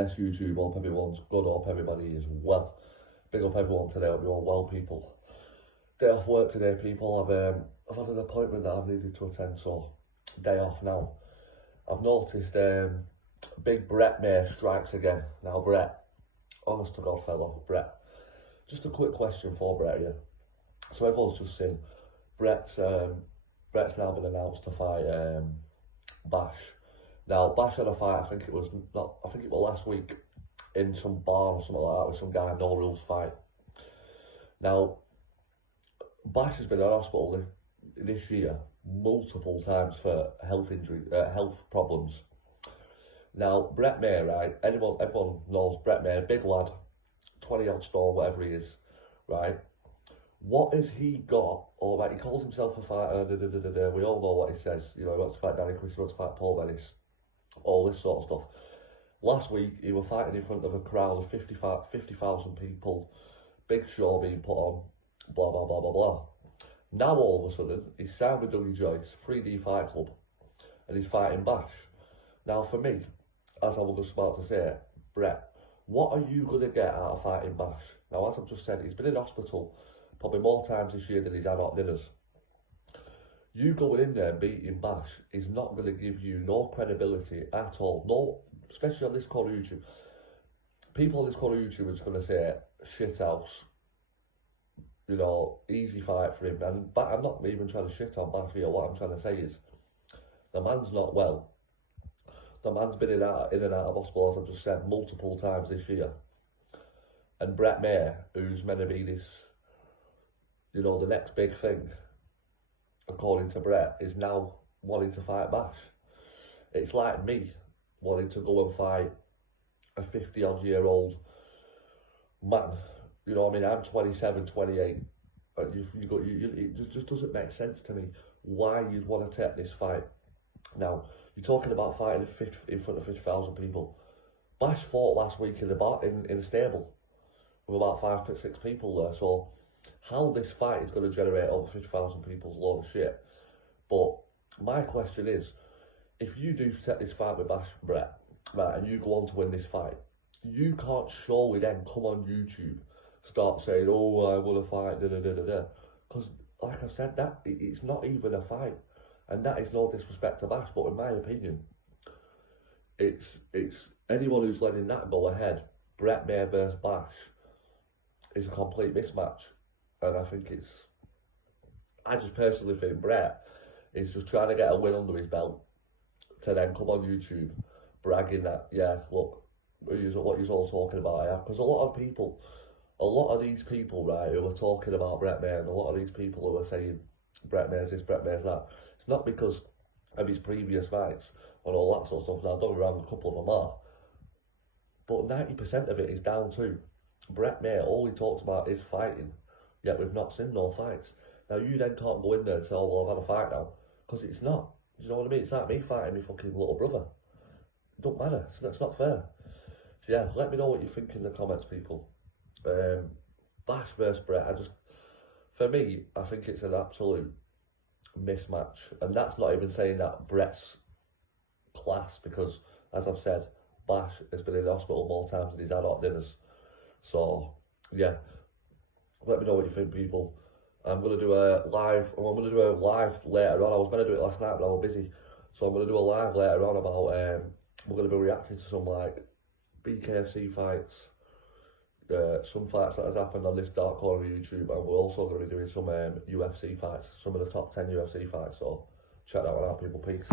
Yes, YouTube, hope everyone's good, hope everybody is well. Big up everyone today, hope you're all well, people. Day off work today, people. I've had an appointment that I've needed to attend, so day off now. I've noticed big Brett May strikes again. Now, Brett, honest to God, fellow, Brett. Just a quick question for Brett here. So everyone's just seen Brett's now been announced to fight Bash. Now, Bash had a fight, I think it was last week in some bar or something like that with some guy, no rules fight. Now, Bash has been in hospital this year multiple times for health problems. Now, Brett May, right? Everyone knows Brett May, big lad, 20 odd stone, whatever he is, right? What has he got? All right, he calls himself a fighter. We all know what he says. You know, he wants to fight Danny Chris, he wants to fight Paul Venice, all this sort of stuff. Last week, he was fighting in front of a crowd of 50,000 people, big show being put on, blah, blah, blah, blah, blah. Now, all of a sudden, he's signed with Dougie Joyce, 3D Fight Club, and he's fighting Bash. Now, for me, as I was just about to say, Brett, what are you going to get out of fighting Bash? Now, as I've just said, he's been in hospital probably more times this year than he's had hot dinners. You going in there and beating Bash is not going to give you no credibility at all. No, especially on this corner of YouTube. People on this corner of YouTube are just going to say, shit house. You know, easy fight for him. But I'm not even trying to shit on Bash here. What I'm trying to say is, the man's not well. The man's been in and out of hospital, as I've just said, multiple times this year. And Brett May, who's meant to be this, you know, the next big thing, according to Brett, is now wanting to fight Bash. It's like me wanting to go and fight a 50-odd-year-old man. You know what I mean? I'm 27, 28. And it just doesn't make sense to me why you'd want to take this fight. Now, you're talking about fighting in front of 50,000 people. Bash fought last week in a stable with about 5 or 6 people there. So how this fight is going to generate over 50,000 people's load of shit. But my question is, if you do set this fight with Bash, Brett, right, and you go on to win this fight, you can't surely then come on YouTube, start saying, oh, I want to fight, da-da-da-da-da. Because, like I've said, it's not even a fight. And that is no disrespect to Bash, but in my opinion, it's anyone who's letting that go ahead, Brett May versus Bash, is a complete mismatch. And I just personally think Brett is just trying to get a win under his belt to then come on YouTube bragging that, yeah, look, what you're all talking about, yeah. Because a lot of these people, right, who are talking about Brett May, and a lot of these people who are saying Brett May's this, Brett May's that, it's not because of his previous fights and all that sort of stuff. Now, don't get me wrong, a couple of them are. But 90% of it is down to Brett May. All he talks about is fighting, yet we've not seen no fights. Now, you then can't go in there and say, oh, well, I've had a fight now, because it's not. Do you know what I mean? It's like me fighting my fucking little brother. It don't matter. It's not fair. So, yeah, let me know what you think in the comments, people. Bash versus Brett, for me, I think it's an absolute mismatch. And that's not even saying that Brett's class, because, as I've said, Bash has been in hospital more times than he's had hot dinners. So, yeah, let me know what you think, people. I'm going to do a live later on. I was going to do it last night, but I was busy. So I'm going to do a live later on about, we're going to be reacting to some, like, BKFC fights, some fights that has happened on this dark corner of YouTube, and we're also going to be doing some UFC fights, some of the top 10 UFC fights. So check that one out, people. Peace.